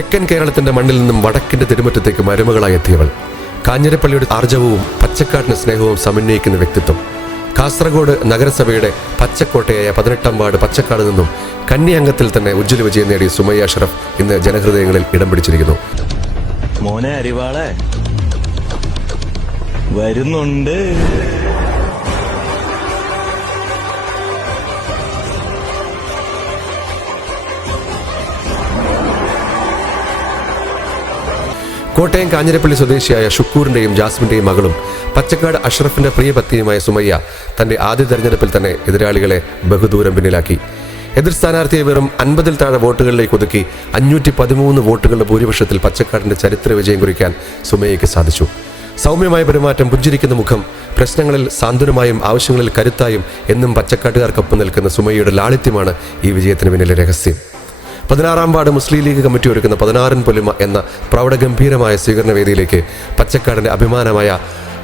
തെക്കൻ കേരളത്തിന്റെ മണ്ണിൽ നിന്നും വടക്കിന്റെ തിരുമുറ്റത്തേക്ക് മരുമകളായി എത്തിയവൾ. കാഞ്ഞിരപ്പള്ളിയുടെ ആർജവവും പച്ചക്കാടിന് സ്നേഹവും സമന്വയിക്കുന്ന വ്യക്തിത്വം. കാസർഗോഡ് നഗരസഭയുടെ പച്ചക്കോട്ടയായ 18-ാം വാർഡ് പച്ചക്കാട് നിന്നും കന്നി അംഗത്തിൽ തന്നെ ഉജ്ജ്വല വിജയം നേടിയ സുമയ്യ അഷ്റഫ് ഇന്ന് ജനഹൃദയങ്ങളിൽ ഇടം പിടിച്ചിരിക്കുന്നു. മോനെ അരിവാളെ വരുന്നുണ്ട്. കോട്ടയം കാഞ്ഞിരപ്പള്ളി സ്വദേശിയായ ഷുക്കൂറിന്റെയും ജാസ്മിന്റെയും മകളും പച്ചക്കാട് അഷ്റഫിന്റെ പ്രിയ പത്നിയുമായ സുമയ്യ തന്റെ ആദ്യ തെരഞ്ഞെടുപ്പിൽ തന്നെ എതിരാളികളെ ബഹുദൂരം പിന്നിലാക്കി. എതിർ സ്ഥാനാർത്ഥിയെ വെറും 50-ൽ താഴെ വോട്ടുകളിലേക്ക് ഒതുക്കി 513 വോട്ടുകളുടെ ഭൂരിപക്ഷത്തിൽ പച്ചക്കാടിന്റെ ചരിത്ര വിജയം കുറിക്കാൻ സുമയ്യയ്ക്ക് സാധിച്ചു. സൗമ്യമായ പെരുമാറ്റം, പുഞ്ചിരിക്കുന്ന മുഖം, പ്രശ്നങ്ങളിൽ സാന്ത്വനമായും ആവശ്യങ്ങളിൽ കരുത്തായും എന്നും പച്ചക്കാട്ടുകാർക്കൊപ്പം നിൽക്കുന്ന സുമയ്യയുടെ ലാളിത്യമാണ് ഈ വിജയത്തിന് പിന്നിലെ രഹസ്യം. 16-ാം വാർഡ് മുസ്ലിം ലീഗ് കമ്മിറ്റി ഒരുക്കുന്ന 16 പൊലിമ എന്ന പ്രൗഢഗംഭീരമായ സ്വീകരണ വേദിയിലേക്ക് പച്ചക്കാടിന്റെ അഭിമാനമായ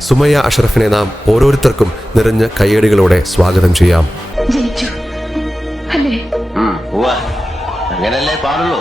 സുമയ്യ അഷ്റഫിനെ നാം ഓരോരുത്തർക്കും നിറഞ്ഞ കയ്യടികളോടെ സ്വാഗതം ചെയ്യാം. അങ്ങനല്ലേ പാടുള്ളൂ.